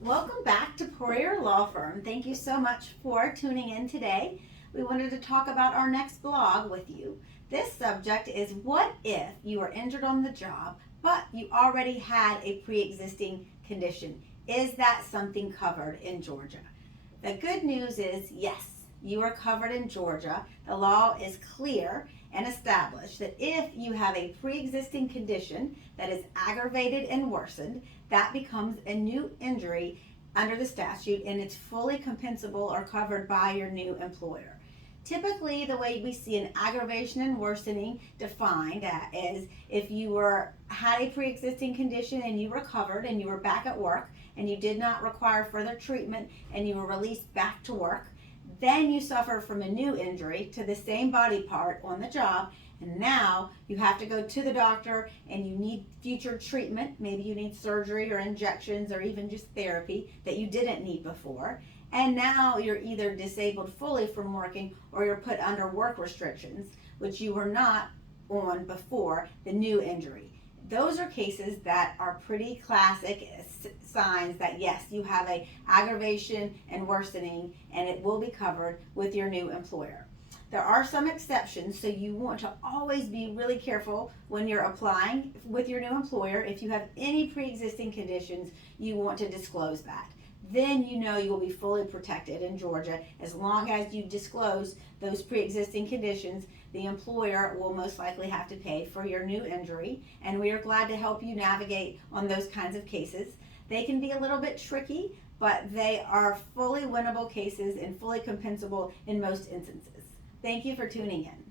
Welcome back to Poirier Law Firm. Thank you so much for tuning in today. We wanted to talk about our next blog with you. This subject is what if you were injured on the job, but you already had a pre-existing condition? Is that something covered in Georgia? The good news is yes, you are covered in Georgia. The law is clear and established that if you have a pre-existing condition that is aggravated and worsened, that becomes a new injury under the statute and it's fully compensable or covered by your new employer. Typically, the way we see an aggravation and worsening defined is if you had a pre-existing condition and you recovered and you were back at work and you did not require further treatment and you were released back to work, then you suffer from a new injury to the same body part on the job, and now you have to go to the doctor and you need future treatment. Maybe you need surgery or injections or even just therapy that you didn't need before. And now you're either disabled fully from working or you're put under work restrictions, which you were not on before the new injury. Those are cases that are pretty classic signs that yes, you have a aggravation and worsening and it will be covered with your new employer. There are some exceptions, so you want to always be really careful when you're applying with your new employer. If you have any pre-existing conditions, you want to disclose that. Then you know you will be fully protected in Georgia as long as you disclose those pre-existing conditions. The employer will most likely have to pay for your new injury, and we are glad to help you navigate on those kinds of cases. They can be a little bit tricky, but they are fully winnable cases and fully compensable in most instances. Thank you for tuning in.